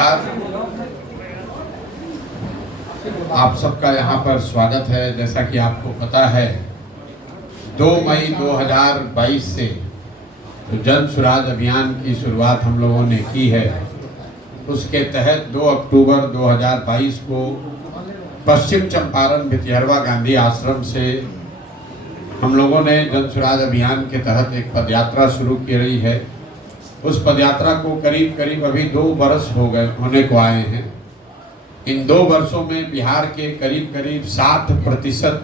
नमस्कार। आप सबका यहाँ पर स्वागत है। जैसा कि आपको पता है 2 मई 2022 से जो जन सुराज अभियान की शुरुआत हम लोगों ने की है, उसके तहत 2 अक्टूबर 2022 को पश्चिम चंपारण भितिहरवा गांधी आश्रम से हम लोगों ने जन सुराज अभियान के तहत एक पदयात्रा शुरू की रही है। उस पदयात्रा को करीब करीब अभी 2 वर्ष होने को आए हैं। इन 2 वर्षों में बिहार के करीब करीब 60%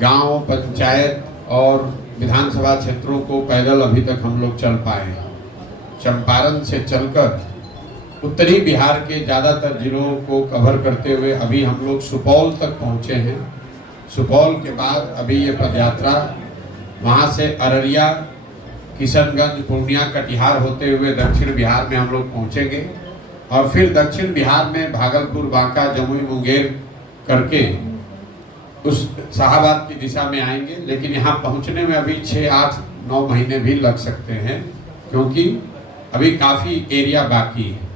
गांव, पंचायत और विधानसभा क्षेत्रों को पैदल अभी तक हम लोग चल पाए हैं। चंपारण से चलकर उत्तरी बिहार के ज़्यादातर जिलों को कवर करते हुए अभी हम लोग सुपौल तक पहुँचे हैं। सुपौल के बाद अभी ये पदयात्रा वहाँ से अररिया, किशनगंज, पूर्णिया, कटिहार होते हुए दक्षिण बिहार में हम लोग पहुँचेंगे और फिर दक्षिण बिहार में भागलपुर, बांका, जमुई, मुंगेर करके उस शाहाबाद की दिशा में आएंगे। लेकिन यहाँ पहुँचने में अभी 6, 8, 9 महीने भी लग सकते हैं, क्योंकि अभी काफ़ी एरिया बाकी है।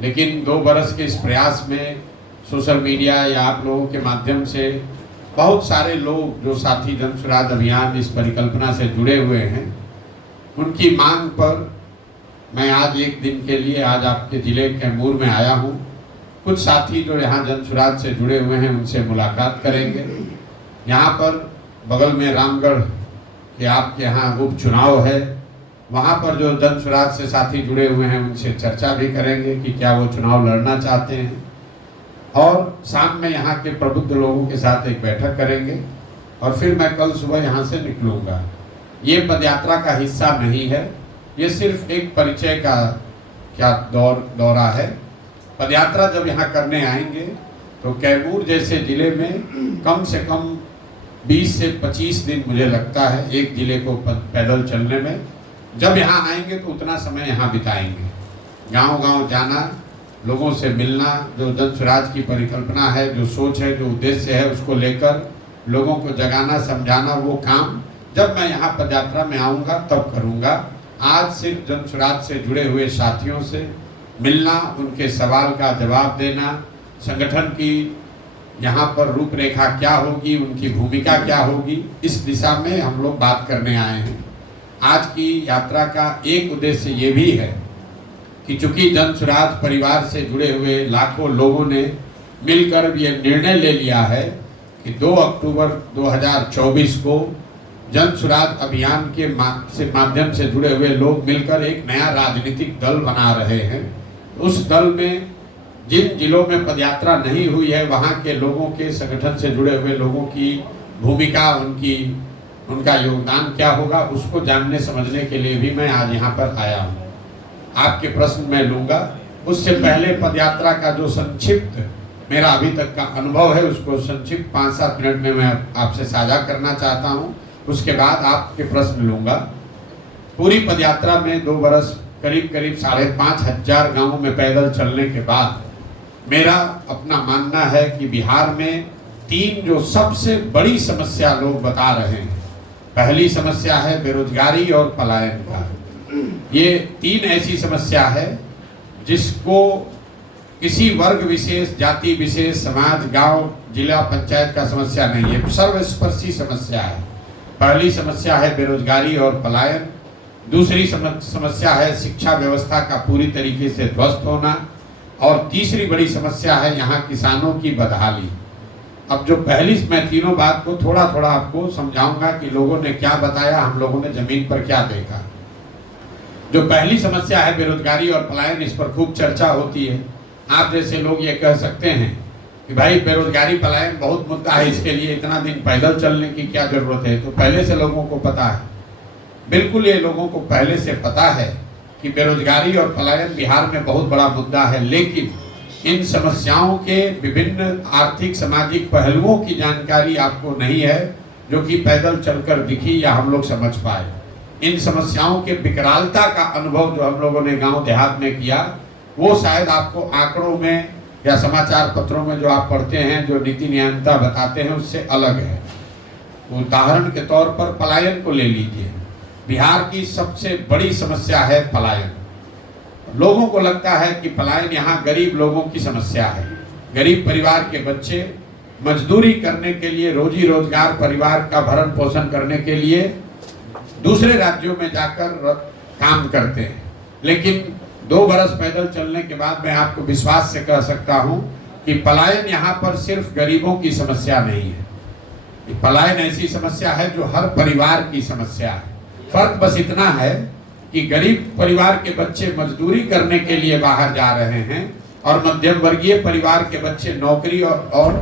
लेकिन 2 बरस के इस प्रयास में सोशल मीडिया या आप लोगों के माध्यम से बहुत सारे लोग जो साथी जन सुराज अभियान इस परिकल्पना से जुड़े हुए हैं, उनकी मांग पर मैं आज एक दिन के लिए आज आपके ज़िले कैमूर में आया हूँ। कुछ साथी जो यहाँ जन सुराज से जुड़े हुए हैं उनसे मुलाकात करेंगे। यहाँ पर बगल में रामगढ़ के आपके यहाँ उपचुनाव है, वहाँ पर जो जन सुराज से साथी जुड़े हुए हैं उनसे चर्चा भी करेंगे कि क्या वो चुनाव लड़ना चाहते हैं। और शाम में यहाँ के प्रबुद्ध लोगों के साथ एक बैठक करेंगे और फिर मैं कल सुबह यहाँ से निकलूँगा। ये पदयात्रा का हिस्सा नहीं है, ये सिर्फ एक परिचय का दौरा है। पदयात्रा जब यहाँ करने आएंगे तो कैमूर जैसे ज़िले में कम से कम 20 से 25 दिन मुझे लगता है एक ज़िले को पैदल चलने में। जब यहाँ आएंगे तो उतना समय यहाँ बिताएंगे, गांव-गांव जाना, लोगों से मिलना, जो जन सुराज की परिकल्पना है, जो सोच है, जो उद्देश्य है, उसको लेकर लोगों को जगाना, समझाना, वो काम जब मैं यहाँ पदयात्रा में आऊँगा तब करूँगा। आज सिर्फ जन सुराज से जुड़े हुए साथियों से मिलना, उनके सवाल का जवाब देना, संगठन की यहाँ पर रूपरेखा क्या होगी, उनकी भूमिका क्या होगी, इस दिशा में हम लोग बात करने आए हैं। आज की यात्रा का एक उद्देश्य ये भी है कि चूँकि जन सुराज परिवार से जुड़े हुए लाखों लोगों ने मिलकर ये निर्णय ले लिया है कि 2 अक्टूबर 2024 को जन सुराज अभियान के माध्यम से जुड़े हुए लोग मिलकर एक नया राजनीतिक दल बना रहे हैं। उस दल में जिन जिलों में पदयात्रा नहीं हुई है, वहाँ के लोगों के, संगठन से जुड़े हुए लोगों की भूमिका, उनका योगदान क्या होगा, उसको जानने समझने के लिए भी मैं आज यहाँ पर आया हूँ। आपके प्रश्न मैं लूँगा। उससे पहले पदयात्रा का जो संक्षिप्त मेरा अभी तक का अनुभव है, उसको संक्षिप्त 5-7 मिनट में मैं आपसे साझा करना चाहता हूँ। उसके बाद आपके प्रश्न लूँगा। पूरी पदयात्रा में 2 बरस करीब 5,500 गाँवों में पैदल चलने के बाद मेरा अपना मानना है कि बिहार में 3 जो सबसे बड़ी समस्या लोग बता रहे हैं। पहली समस्या है बेरोजगारी और पलायन का। ये 3 ऐसी समस्या है जिसको किसी वर्ग विशेष, जाति विशेष, समाज, गांव, जिला, पंचायत का समस्या नहीं है, सर्वस्पर्शी समस्या है। पहली समस्या है बेरोजगारी और पलायन। दूसरी समस्या है शिक्षा व्यवस्था का पूरी तरीके से ध्वस्त होना। और तीसरी बड़ी समस्या है यहाँ किसानों की बदहाली। अब जो पहली, मैं तीनों बात को थोड़ा थोड़ा आपको समझाऊंगा कि लोगों ने क्या बताया, हम लोगों ने जमीन पर क्या देखा। जो पहली समस्या है बेरोजगारी और पलायन, इस पर खूब चर्चा होती है। आप जैसे लोग ये कह सकते हैं कि भाई बेरोजगारी पलायन बहुत मुद्दा है, इसके लिए इतना दिन पैदल चलने की क्या जरूरत है। तो पहले से लोगों को पता है, बिल्कुल ये लोगों को पहले से पता है कि बेरोजगारी और पलायन बिहार में बहुत बड़ा मुद्दा है। लेकिन इन समस्याओं के विभिन्न आर्थिक, सामाजिक पहलुओं की जानकारी आपको नहीं है, जो कि पैदल चलकर दिखी या हम लोग समझ पाए। इन समस्याओं के विकरालता का अनुभव जो हम लोगों ने गाँव देहात में किया, वो शायद आपको आंकड़ों में या समाचार पत्रों में जो आप पढ़ते हैं, जो नीति नियंता बताते हैं, उससे अलग है। उदाहरण के तौर पर पलायन को ले लीजिए। बिहार की सबसे बड़ी समस्या है पलायन। लोगों को लगता है कि पलायन यहाँ गरीब लोगों की समस्या है। गरीब परिवार के बच्चे मजदूरी करने के लिए, रोजी रोजगार, परिवार का भरण पोषण करने के लिए दूसरे राज्यों में जाकर काम करते हैं। लेकिन 2 बरस पैदल चलने के बाद मैं आपको विश्वास से कह सकता हूं कि पलायन यहाँ पर सिर्फ गरीबों की समस्या नहीं है। पलायन ऐसी समस्या है जो हर परिवार की समस्या है। फर्क बस इतना है कि गरीब परिवार के बच्चे मजदूरी करने के लिए बाहर जा रहे हैं और मध्यम वर्गीय परिवार के बच्चे नौकरी और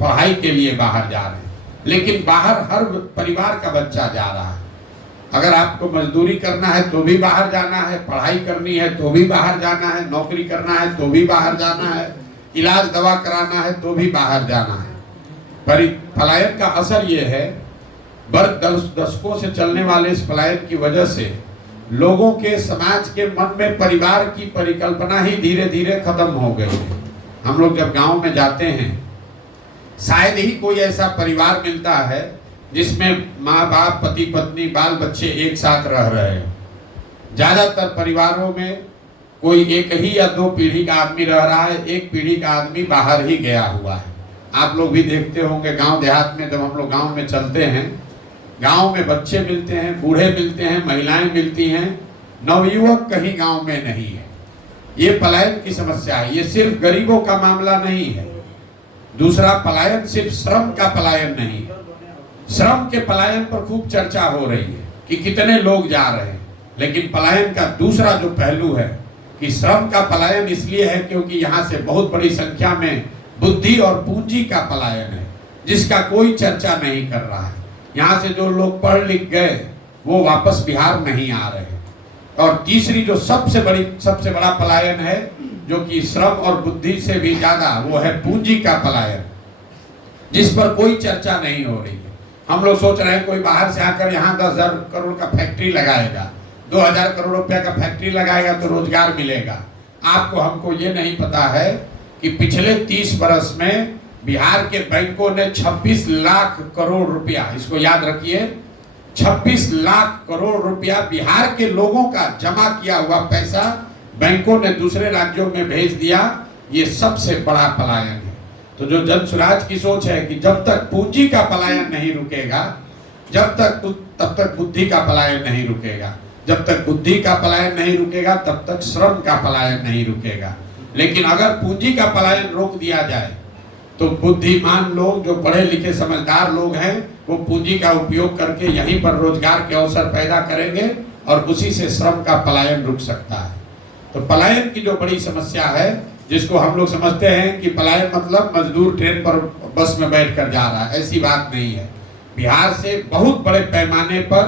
पढ़ाई के लिए बाहर जा रहे हैं। लेकिन बाहर हर परिवार का बच्चा जा रहा है। अगर आपको मजदूरी करना है तो भी बाहर जाना है, पढ़ाई करनी है तो भी बाहर जाना है, नौकरी करना है तो भी बाहर जाना है, इलाज दवा कराना है तो भी बाहर जाना है। पलायन का असर ये है, दशकों से चलने वाले इस पलायन की वजह से लोगों के, समाज के मन में परिवार की परिकल्पना ही धीरे धीरे खत्म हो गई है। हम लोग जब गांव में जाते हैं, शायद ही कोई ऐसा परिवार मिलता है जिसमें माँ बाप, पति पत्नी, बाल बच्चे एक साथ रह रहे हो। ज्यादातर परिवारों में कोई एक ही या 2 पीढ़ी का आदमी रह रहा है, एक पीढ़ी का आदमी बाहर ही गया हुआ है। आप लोग भी देखते होंगे गांव देहात में, जब हम लोग गांव में चलते हैं, गांव में बच्चे मिलते हैं, बूढ़े मिलते हैं, महिलाएं मिलती हैं, नवयुवक कहीं गांव में नहीं है। ये पलायन की समस्या है। ये सिर्फ गरीबों का मामला नहीं है। दूसरा, पलायन सिर्फ श्रम का पलायन नहीं है। श्रम के पलायन पर खूब चर्चा हो रही है कि कितने लोग जा रहे हैं, लेकिन पलायन का दूसरा जो पहलू है कि श्रम का पलायन इसलिए है क्योंकि यहाँ से बहुत बड़ी संख्या में बुद्धि और पूंजी का पलायन है, जिसका कोई चर्चा नहीं कर रहा है। यहाँ से जो लोग पढ़ लिख गए वो वापस बिहार नहीं आ रहे। और तीसरी जो सबसे बड़ा पलायन है, जो कि श्रम और बुद्धि से भी ज्यादा, वो है पूंजी का पलायन, जिस पर कोई चर्चा नहीं हो रही है। हम लोग सोच रहे हैं कोई बाहर से आकर यहाँ 10,000 करोड़ का फैक्ट्री लगाएगा, 2,000 करोड़ रुपया का फैक्ट्री लगाएगा तो रोजगार मिलेगा। आपको हमको ये नहीं पता है कि पिछले 30 बरस में बिहार के बैंकों ने 26 लाख करोड़ रुपया, इसको याद रखिए, 26 लाख करोड़ रुपया बिहार के लोगों का जमा किया हुआ पैसा बैंकों ने दूसरे राज्यों में भेज दिया। ये सबसे बड़ा पलायन है। तो जो जन स्वराज की सोच है कि जब तक पूंजी का पलायन नहीं रुकेगा, तब तक बुद्धि का पलायन नहीं रुकेगा। जब तक बुद्धि का पलायन नहीं रुकेगा, तब तक श्रम का पलायन नहीं रुकेगा। लेकिन अगर पूंजी का पलायन रोक दिया जाए तो बुद्धिमान लोग, जो पढ़े लिखे समझदार लोग हैं, वो पूंजी का उपयोग करके यहीं पर रोजगार के अवसर पैदा करेंगे और उसी से श्रम का पलायन रुक सकता है। तो पलायन की जो बड़ी समस्या है, जिसको हम लोग समझते हैं कि पलायन मतलब मजदूर ट्रेन पर, बस में बैठ कर जा रहा है, ऐसी बात नहीं है। बिहार से बहुत बड़े पैमाने पर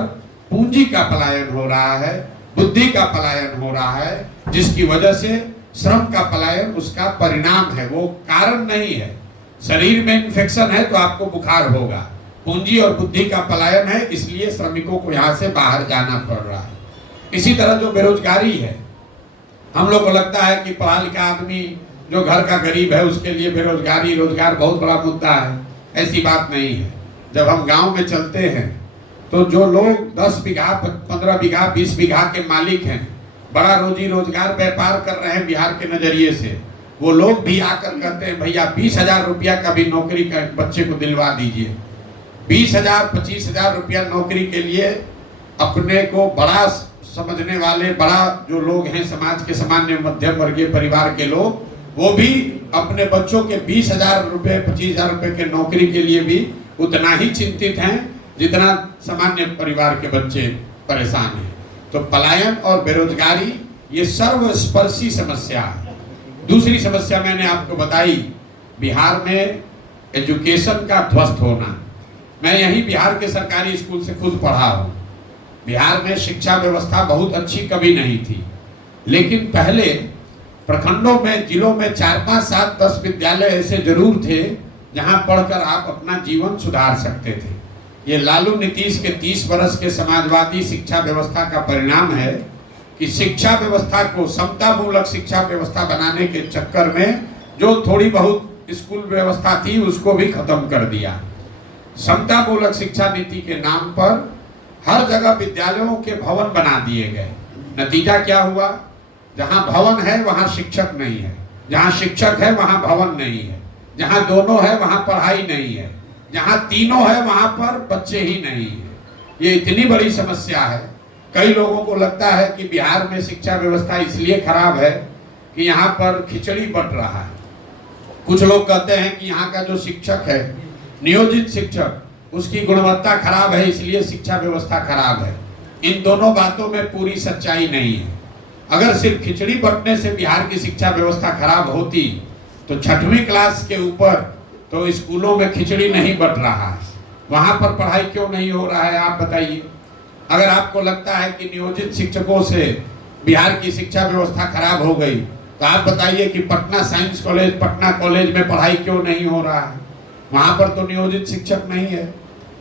पूंजी का पलायन हो रहा है, बुद्धि का पलायन हो रहा है, जिसकी वजह से श्रम का पलायन उसका परिणाम है, वो कारण नहीं है। शरीर में इन्फेक्शन है तो आपको बुखार होगा। पूंजी और बुद्धि का पलायन है, इसलिए श्रमिकों को यहाँ से बाहर जाना पड़ रहा है। इसी तरह जो बेरोजगारी है, हम लोग को लगता है कि पढ़ा लिखा आदमी जो घर का गरीब है उसके लिए बेरोजगारी, रोजगार बहुत बड़ा मुद्दा है। ऐसी बात नहीं है। जब हम गांव में चलते हैं तो जो लोग 10 बीघा, 15 बीघा, 20 बीघा के मालिक हैं, बड़ा रोजी रोजगार व्यापार कर रहे हैं बिहार के नजरिए से, वो लोग भी आकर कहते हैं भैया 20,000 रुपया का भी नौकरी का बच्चे को दिलवा दीजिए। 20,000, 25,000 रुपया नौकरी के लिए अपने को बड़ा समझने वाले, बड़ा जो लोग हैं समाज के सामान्य मध्यम वर्गीय परिवार के लोग, वो भी अपने बच्चों के 20,000 रुपये, 25,000 रुपये के नौकरी के लिए भी उतना ही चिंतित हैं जितना सामान्य परिवार के बच्चे परेशान हैं। तो पलायन और बेरोजगारी ये सर्वस्पर्शी समस्या है। दूसरी समस्या मैंने आपको बताई, बिहार में एजुकेशन का ध्वस्त होना। मैं यहीं बिहार के सरकारी स्कूल से खुद पढ़ा हूँ। बिहार में शिक्षा व्यवस्था बहुत अच्छी कभी नहीं थी, लेकिन पहले प्रखंडों में, जिलों में 4, 5, 7, 10 विद्यालय ऐसे जरूर थे जहां पढ़कर आप अपना जीवन सुधार सकते थे। ये लालू नीतीश के 30 वर्ष के समाजवादी शिक्षा व्यवस्था का परिणाम है कि शिक्षा व्यवस्था को समतामूलक शिक्षा व्यवस्था बनाने के चक्कर में जो थोड़ी बहुत स्कूल व्यवस्था थी उसको भी खत्म कर दिया। समतामूलक शिक्षा नीति के नाम पर हर जगह विद्यालयों के भवन बना दिए गए। नतीजा क्या हुआ? जहां भवन है वहां शिक्षक नहीं है, जहां शिक्षक है वहां भवन नहीं है, जहां दोनों है वहां पढ़ाई नहीं है, जहां तीनों है वहां पर बच्चे ही नहीं है। ये इतनी बड़ी समस्या है। कई लोगों को लगता है कि बिहार में शिक्षा व्यवस्था इसलिए खराब है कि यहाँ पर खिचड़ी बंट रहा है। कुछ लोग कहते हैं कि यहाँ का जो शिक्षक है, नियोजित शिक्षक, उसकी गुणवत्ता खराब है इसलिए शिक्षा व्यवस्था खराब है। इन दोनों बातों में पूरी सच्चाई नहीं है। अगर सिर्फ खिचड़ी बंटने से बिहार की शिक्षा व्यवस्था खराब होती तो 6वीं क्लास के ऊपर तो स्कूलों में खिचड़ी नहीं बंट रहा है, वहां पर पढ़ाई क्यों नहीं हो रहा है, आप बताइए। अगर आपको लगता है कि नियोजित शिक्षकों से बिहार की शिक्षा व्यवस्था खराब हो गई तो आप बताइए कि Patna science college, Patna college में पढ़ाई क्यों नहीं हो रहा है। वहां पर तो नियोजित शिक्षक नहीं है,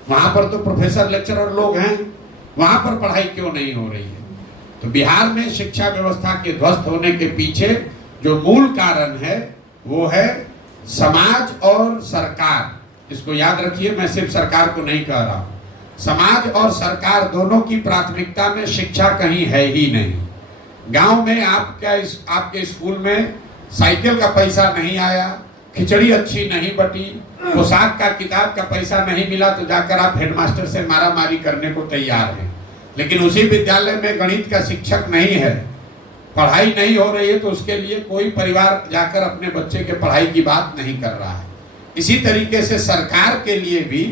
वहां पर तो प्रोफेसर लेक्चरर लोग हैं, वहां पर पढ़ाई क्यों नहीं हो रही है। तो बिहार में शिक्षा व्यवस्था के ध्वस्त होने के पीछे जो मूल कारण है वो है समाज और सरकार। इसको याद रखिए, मैं सिर्फ सरकार को नहीं कह रहा हूं, समाज और सरकार दोनों की प्राथमिकता में शिक्षा कहीं है ही नहीं। गांव में आपके स्कूल में साइकिल का पैसा नहीं आया, खिचड़ी अच्छी नहीं बटी, पोशाक का, किताब का पैसा नहीं मिला तो जाकर आप हेडमास्टर से मारामारी करने को तैयार हैं। लेकिन उसी विद्यालय में गणित का शिक्षक नहीं है, पढ़ाई नहीं हो रही है, तो उसके लिए कोई परिवार जाकर अपने बच्चे के पढ़ाई की बात नहीं कर रहा है। इसी तरीके से सरकार के लिए भी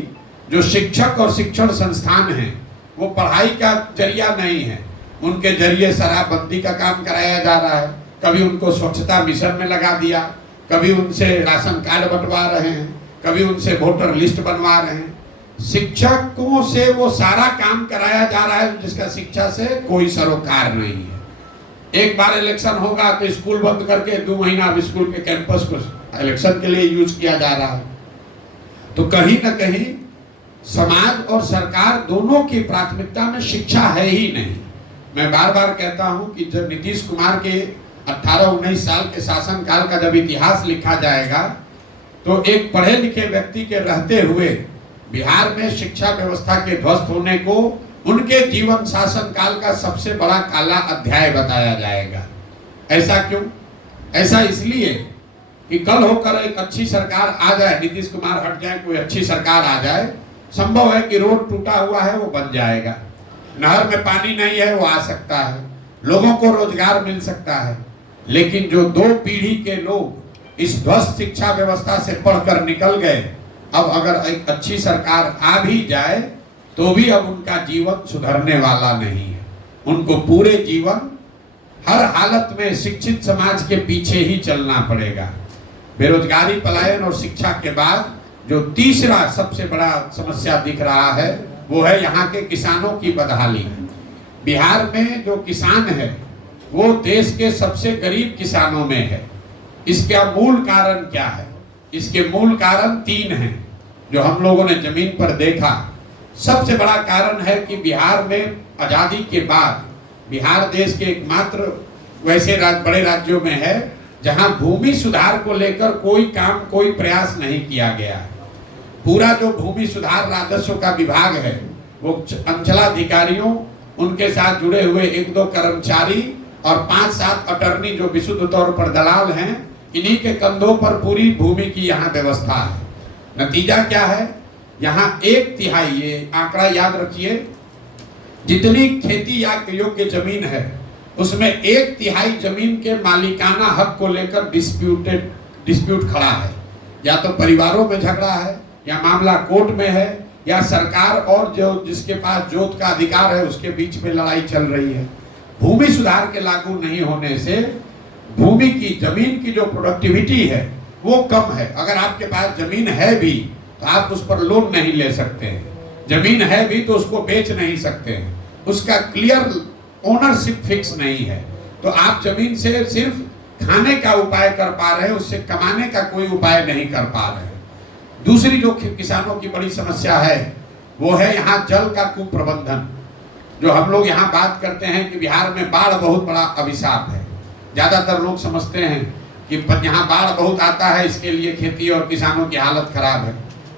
जो शिक्षक और शिक्षण संस्थान हैं वो पढ़ाई का जरिया नहीं है। उनके जरिए शराबबंदी का काम कराया जा रहा है, कभी उनको स्वच्छता मिशन में लगा दिया, कभी उनसे राशन कार्ड बंटवा रहे हैं, कभी उनसे वोटर लिस्ट बनवा रहे हैं। शिक्षकों से वो सारा काम कराया जा रहा है जिसका शिक्षा से कोई सरोकार नहीं है। एक बार इलेक्शन होगा तो स्कूल बंद करके 2 महीना अब स्कूल के कैंपस को इलेक्शन के लिए यूज किया जा रहा है। तो कहीं ना कहीं समाज और सरकार दोनों की प्राथमिकता में शिक्षा है ही नहीं। मैं बार बार कहता हूं कि जब नीतीश कुमार के 18-19 साल के शासनकाल का जब इतिहास लिखा जाएगा तो एक पढ़े लिखे व्यक्ति के रहते हुए बिहार में शिक्षा व्यवस्था के ध्वस्त होने को उनके जीवन शासन काल का सबसे बड़ा काला अध्याय बताया जाएगा। ऐसा क्यों? ऐसा इसलिए कि कल होकर एक अच्छी सरकार आ जाए, नीतीश कुमार हट जाए, कोई अच्छी सरकार आ जाए, संभव है कि रोड टूटा हुआ है वो बन जाएगा, नहर में पानी नहीं है वो आ सकता है, लोगों को रोजगार मिल सकता है। लेकिन जो 2 पीढ़ी के लोग इस ध्वस्त शिक्षा व्यवस्था से पढ़कर निकल गए, अब अगर एक अच्छी सरकार आ भी जाए तो भी अब उनका जीवन सुधरने वाला नहीं है। उनको पूरे जीवन हर हालत में शिक्षित समाज के पीछे ही चलना पड़ेगा। बेरोजगारी, पलायन और शिक्षा के बाद जो तीसरा सबसे बड़ा समस्या दिख रहा है वो है यहाँ के किसानों की बदहाली। बिहार में जो किसान है वो देश के सबसे गरीब किसानों में है। इसका मूल कारण क्या है? इसके मूल कारण 3 हैं जो हम लोगों ने जमीन पर देखा। सबसे बड़ा कारण है कि बिहार में आजादी के बाद बिहार देश के एकमात्र वैसे बड़े राज्यों में है जहां भूमि सुधार को लेकर कोई काम, कोई प्रयास नहीं किया गया है। पूरा जो भूमि सुधार राजस्व का विभाग है वो अंचलाधिकारियों, उनके साथ जुड़े हुए 1-2 कर्मचारी और 5-7 अटर्नी जो विशुद्ध तौर पर दलाल हैं, इन्हीं के कंधों पर पूरी भूमि की यहाँ व्यवस्था है। नतीजा क्या है? यहाँ 1/3, ये आंकड़ा याद रखिए, जितनी खेती या योग्य जमीन है उसमें 1/3 जमीन के मालिकाना हक को लेकर डिस्प्यूट खड़ा है। या तो परिवारों में झगड़ा है, या मामला कोर्ट में है, या सरकार और जो जिसके पास जोत का अधिकार है उसके बीच में लड़ाई चल रही है। भूमि सुधार के लागू नहीं होने से भूमि की, जमीन की जो प्रोडक्टिविटी है वो कम है। अगर आपके पास जमीन है भी तो आप उस पर लोन नहीं ले सकते हैं, जमीन है भी तो उसको बेच नहीं सकते हैं, उसका क्लियर ओनरशिप फिक्स नहीं है। तो आप जमीन से सिर्फ खाने का उपाय कर पा रहे हैं, उससे कमाने का कोई उपाय नहीं कर पा रहे हैं। दूसरी जो किसानों की बड़ी समस्या है वो है यहाँ जल का कुप्रबंधन। जो हम लोग यहाँ बात करते हैं कि बिहार में बाढ़ बहुत बड़ा अभिशाप है, ज्यादातर लोग समझते हैं कि यहाँ बाढ़ बहुत आता है इसके लिए खेती और किसानों की हालत खराब है।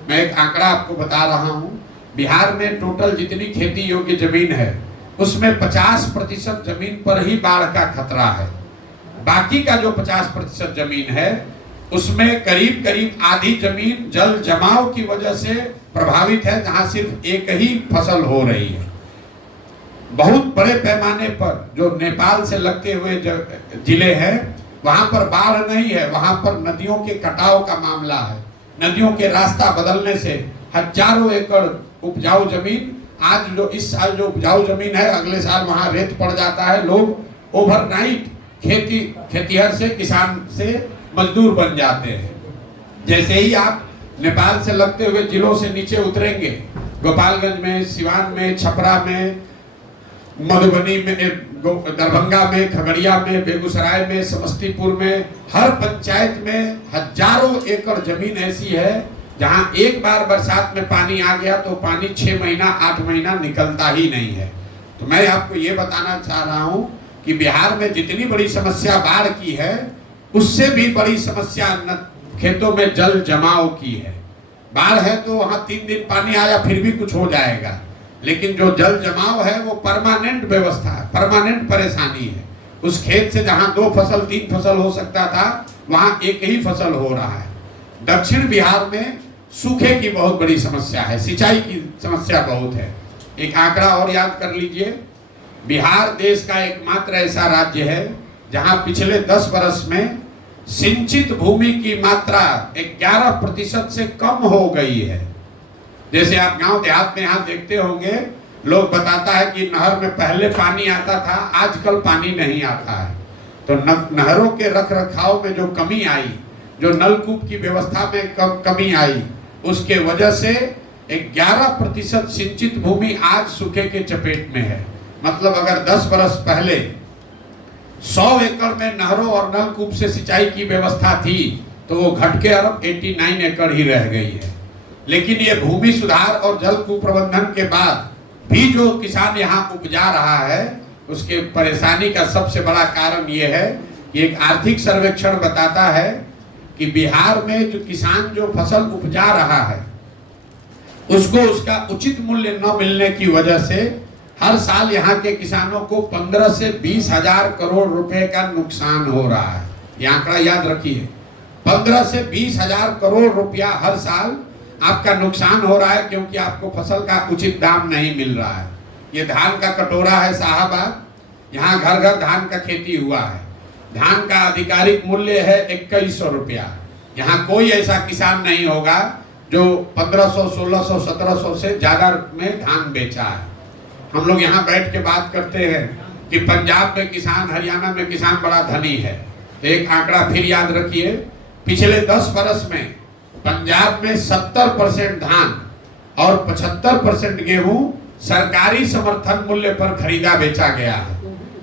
मैं एक आंकड़ा आपको बता रहा हूँ, बिहार में टोटल जितनी खेती योग्य जमीन है उसमें 50% जमीन पर ही बाढ़ का खतरा है। बाकी का जो 50% जमीन है उसमें करीब करीब आधी जमीन जल जमाव की वजह से प्रभावित है, जहां सिर्फ एक ही फसल हो रही है। बहुत बड़े पैमाने पर जो नेपाल से लगते हुए जिले हैं वहां पर बाढ़ नहीं है, वहां पर नदियों के कटाव का मामला है। नदियों के रास्ता बदलने से हजारों एकड़ उपजाऊ जमीन, आज जो इस साल जो उपजाऊ जमीन है अगले साल वहां रेत पड़ जाता है। लोग ओवरनाइट खेतीहर से, किसान से मजदूर बन जाते हैं। जैसे ही आप नेपाल से लगते हुए जिलों से नीचे उतरेंगे, गोपालगंज में, सिवान में, छपरा में, मधुबनी में, दरभंगा में, खगड़िया में, बेगूसराय में, समस्तीपुर में, हर पंचायत में हजारों एकड़ जमीन ऐसी है जहां एक बार बरसात में पानी आ गया तो पानी 6 महीना 8 महीना निकलता ही नहीं है। तो मैं आपको ये बताना चाह रहा हूं कि बिहार में जितनी बड़ी समस्या बाढ़ की है उससे भी बड़ी समस्या खेतों में जल जमाव की है। बाढ़ है तो वहां 3 दिन पानी आया फिर भी कुछ हो जाएगा, लेकिन जो जल जमाव है वो परमानेंट व्यवस्था है, परमानेंट परेशानी है। उस खेत से जहां 2 फसल 3 फसल हो सकता था वहां एक ही फसल हो रहा है। दक्षिण बिहार में सूखे की बहुत बड़ी समस्या है, सिंचाई की समस्या बहुत है। एक आंकड़ा और याद कर लीजिए, बिहार देश का एकमात्र ऐसा राज्य है जहां पिछले 10 वर्ष में सिंचित भूमि की मात्रा 11% से कम हो गई है। जैसे आप गांव देहात में यहाँ देखते होंगे, लोग बताता है कि नहर में पहले पानी आता था, आजकल पानी नहीं आता है। तो नहरों के रख रखाव में जो कमी आई, जो नलकूप की व्यवस्था में कमी आई, उसके वजह से 11% सिंचित भूमि आज सूखे के चपेट में है। मतलब अगर 10 वर्ष पहले 100 एकड़ में नहरों और नलकूप से सिंचाई की व्यवस्था थी तो वो घट के अब 89 एकड़ ही रह गई है। लेकिन ये भूमि सुधार और जल कुप्रबंधन के बाद भी जो किसान यहाँ उपजा रहा है उसके परेशानी का सबसे बड़ा कारण ये है कि एक आर्थिक सर्वेक्षण बताता है कि बिहार में जो किसान जो फसल उपजा रहा है उसको उसका उचित मूल्य न मिलने की वजह से हर साल यहाँ के किसानों को 15 से 20 हजार करोड़ रुपए का नुकसान हो रहा है। ये आंकड़ा याद रखिए, 15 से 20 हजार करोड़ रुपया हर साल आपका नुकसान हो रहा है, क्योंकि आपको फसल का उचित दाम नहीं मिल रहा है। ये धान का कटोरा है साहबाद, यहाँ घर घर धान का खेती हुआ है। धान का आधिकारिक मूल्य है 2100 रुपया। यहाँ कोई ऐसा किसान नहीं होगा जो 1500, 1600, 1700 से ज्यादा में धान बेचा है। हम लोग यहाँ बैठ के बात करते हैं कि पंजाब में किसान, हरियाणा में किसान बड़ा धनी है। तो एक आंकड़ा फिर याद रखिए, पिछले 10 वर्ष में पंजाब में 70% धान और 75% गेहूं सरकारी समर्थन मूल्य पर खरीदा बेचा गया है।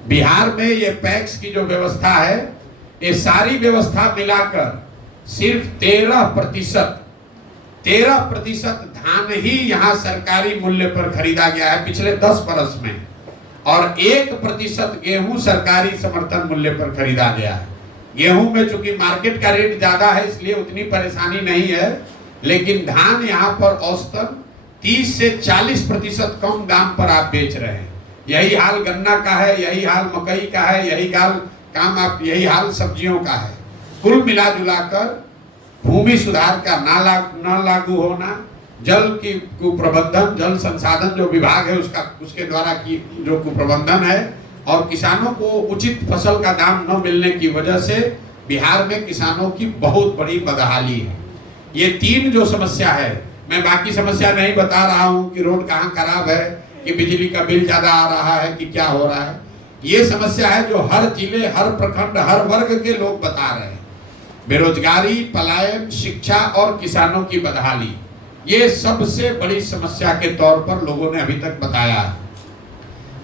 बिहार में ये पैक्स की जो व्यवस्था है, ये सारी व्यवस्था मिलाकर सिर्फ 13% धान ही यहाँ सरकारी मूल्य पर खरीदा गया है पिछले 10 वर्ष में, और 1% गेहूं सरकारी समर्थन मूल्य पर खरीदा गया है। गेहूं में चूंकि मार्केट का रेट ज्यादा है इसलिए उतनी परेशानी नहीं है, लेकिन धान यहाँ पर औसतन 30 से 40% कम दाम पर आप बेच रहे हैं। यही हाल गन्ना का है, यही हाल मकई का है, यही हाल सब्जियों का है। कुल मिला जुलाकर भूमि सुधार का न लागू होना, जल की कुप्रबंधन, जल संसाधन जो विभाग है उसके द्वारा की जो कुप्रबंधन है, और किसानों को उचित फसल का दाम न मिलने की वजह से बिहार में किसानों की बहुत बड़ी बदहाली है। ये 3 जो समस्या है, मैं बाकी समस्या नहीं बता रहा हूँ कि रोड कहाँ खराब है, कि बिजली का बिल ज्यादा आ रहा है, कि क्या हो रहा है। ये समस्या है जो हर जिले, हर प्रखंड, हर वर्ग के लोग बता रहे हैं। बेरोजगारी, पलायन, शिक्षा और किसानों की बदहाली, ये सबसे बड़ी समस्या के तौर पर लोगों ने अभी तक बताया।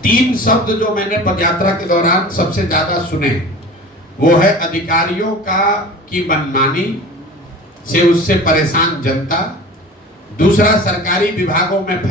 3 शब्द जो मैंने पदयात्रा के दौरान सबसे ज्यादा सुने वो है अधिकारियों की मनमानी से उससे परेशान जनता, दूसरा सरकारी विभागों में